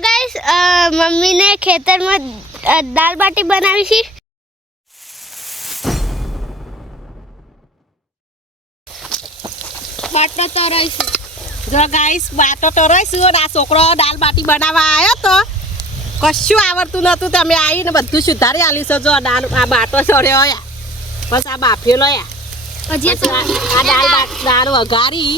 Guys mummy ने खेतर में दाल बाटी बनावी थी। बाटो तराई से જો ગાઈસ બાટો તરાઈશું અને આ છોકરો દાલ બાટી બનાવવા આવ્યો તો કશું આવડતું નતું તમે આવીને બધું સુધારી આલી છો જો દાલ આ બાટો ચડ્યો યા બસ આ બાફેલો યા આ દાળ વઘારી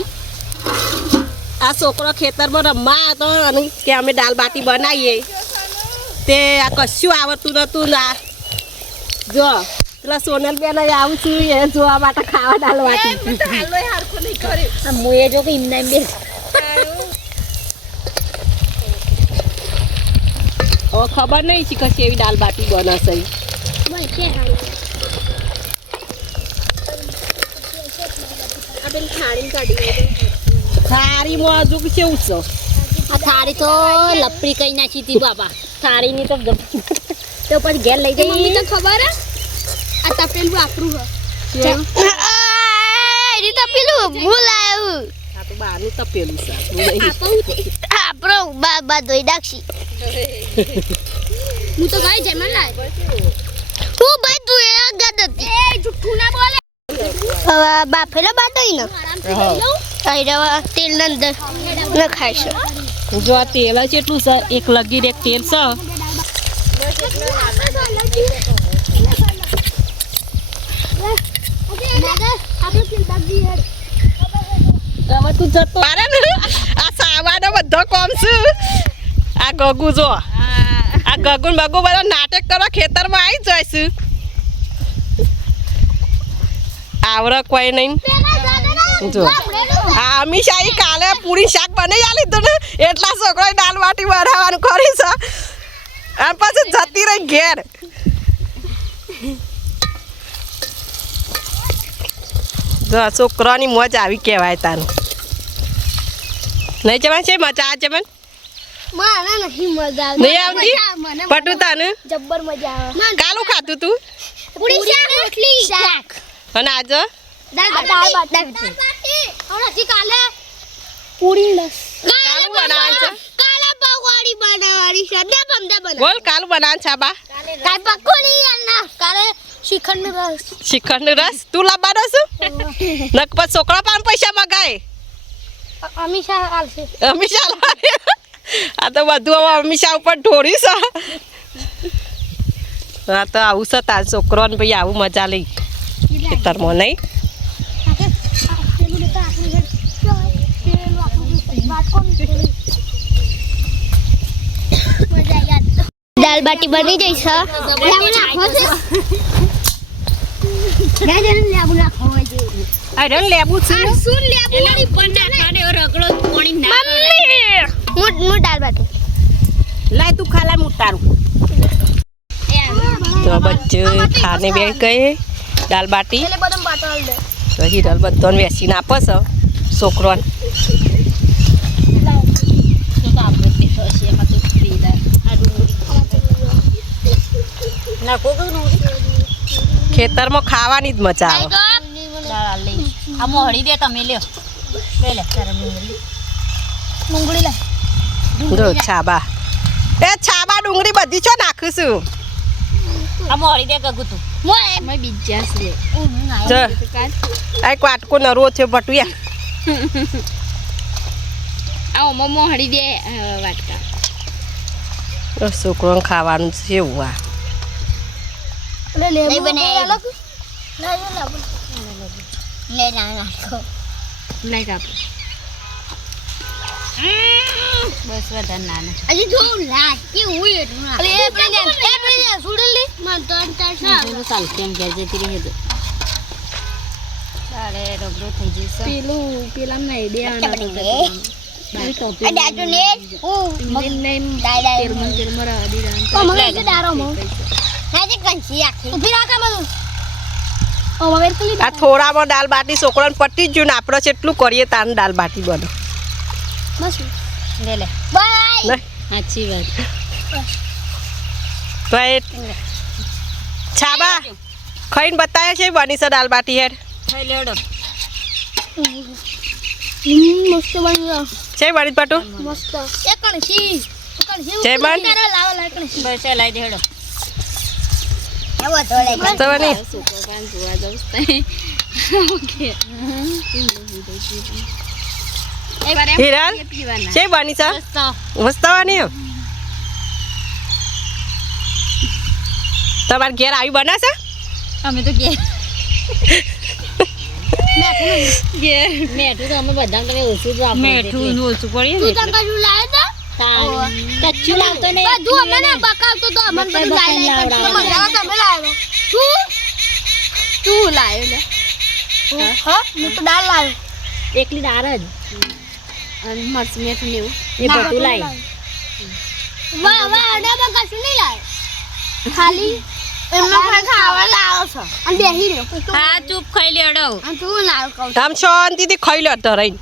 આ છોકરો ખેતરમાં રમવા હતો અને કે અમે દાલ બાટી બનાવીએ તે આ કશું આવડતું નતું ના જો પેલા સોનલ બેન આવું છું એ જોવા માટે ખાવા દાલ બાટી मुझे जो कि इमना भी ઓ ખબર નહીં છે કશી એવી દાલ બાટી બનાવશે થાળીમાં હજુ કેવું છે आ थारी तो लपड़ी कहीं ना थी बाबा थारी नहीं तो तो पर घेर लई गई मम्मी तो खबर है आ तपेलू आकरू है ये तपेलू भूल आयो આ તો બહારનું તપેલું છે આપણો બા દોઈ ડાક્ષી હું તો ગઈ જમણ લાય હું ભાઈ તું એ ગદતી એ જુઠ્ઠું ના બોલે બાફેલો બાટોઈ ને આઈરા તેલ નંદર ન ખાઈશ જો આ તેલ છે એટલું છે એક લગીર એક તેલ છે હવે તું જતો અરે ને આ સાવાનો બધો કોમ છે આ ગગુ જો આ ગગુન બગુ બધા નાટક કરો ખેતરમાં આવી જઈશું આવડે કોઈ નહીં જો આ અમીશાઈ કાલે પૂરી શાક બનાવી આલી તો ને એટલા છોકરાએ દાલ બાટી બનાવવાનું કરી છે અને પછી જતી રહી ઘેર જો છોકરાની મોજ આવી કહેવાય તાન નહીં જવાનું છે મજા આ જમન મારા નહીં મજા નહીં આવતી પટુ તાને જબ્બર મજા આવે કાલું ખાતું તું પૂરી શાક રોટલી શાક અને આજે દાલ બાટી હજી કાલે પૂરી લસ કાલું બનાવવાનું છે કાલે પકોડી બનાવવાની છે દે બમદે બના બોલ કાલું બનાવવાનું છે બા કાલે પકોડી અને કાલે શ્રીખંડ રસ શ્રીખંડ રસ તું લાવવાનો છું નક પછી છોકરા પાન પૈસા મગાય અમીશા આલશે અમીશા લાવે આ તો બધું હવે અમીશા ઉપર ઢોળી છે હા તો આવું છે તાર છોકરો ને ભાઈ આવું મજા લઈ ખેતરમાં નહીં દાલ બાટી બની ગઈ છે અરે લેબુ છે સુન લેબુ ની બનાને રગડો પાણી ના મમ્મી મુ દાલ બાટી લાય તું ખાલા મુતારું તો બચ્ચે ખાને બે ગઈ દાલ બાટી એટલે બદમ બાટલ દે તો હિરલ બધોને વેસીને આપે છે છોકરોને ખેતરમાં ખાવાની જ મજા આવે આ મોહડી દે તમે લ્યો લે લે તારે ડુંગળી લે જો છાબા એ છાબા ડુંગળી બધી છો નાખું છું આ મોહડી દે ગગુ તું મોય બીજા છે જો આ વાટકો નરવો છે બટુયા આ મોહડી દે વાટકા છોકરોને ખાવાનું છે એવું આ લે લે બનાય અલગ લે ના નાખો નહીં કાપો બસ વધારે નાના હજી જો ના કે હોય એટલું ના અરે એ પેલે સુડલી મન તો અંતર ના ચાલ કેમ કે જતી રહી તો સારે રગડો થઈ જશે પેલા ના આઈડિયા આ દાટુ ને મગનેમ તેર મરા દી તો મને કે દારો મો હાજે કંચી આખી ઉભી રાખા મન ઓ મવેર કલી આ થોડામાં દાલ બાટી છોકરાને પટી જ ને આપણે જેટલું કરીએ તાન દાલ બાટી બને બસ લે લે બાય સાચી વાત તો એ છાબા ખાઈને બતાવે છે બની છે દાલ બાટી હેર ખાઈ લેડો મસ્ત બની છે બની પટુ મસ્ત એક કણસી જય બન લાવો લાકડી બસ લાવી દે હેડો એવો તો લઈ તો બની સુકો કાન જોવા જવું ઓકે એ બારે હિરલ પીવાના છે બની છે મસ્ત બની તમાર ઘેર આવી બનાશે અમે તો કે મેઠું તો અમે બધા તમે ઓછું જ વાપરો મેઠું ઓછું પડીએ તું તમ કશું લાવે તો કચ્છું લાવતો નહીં બધું અમે ને બકાવતો તો અમને બધું લાવી તમે લાવ્યો તું લાવ્યો લે હા હું તો દાળ લાવ્યો એકલી દાળ જ અને મરચ મેઠું ને એવું એ બધું લાવી વાહ વાહ અડા કશું નહીં લાવ્યો ખાલી એમને ખાવા લાવો છો અને બેહી રહ્યો હા ચૂપ ખાઈ લેડો અને તું લાવ કહું આમ શાંતિથી ખાઈ લો તો રહી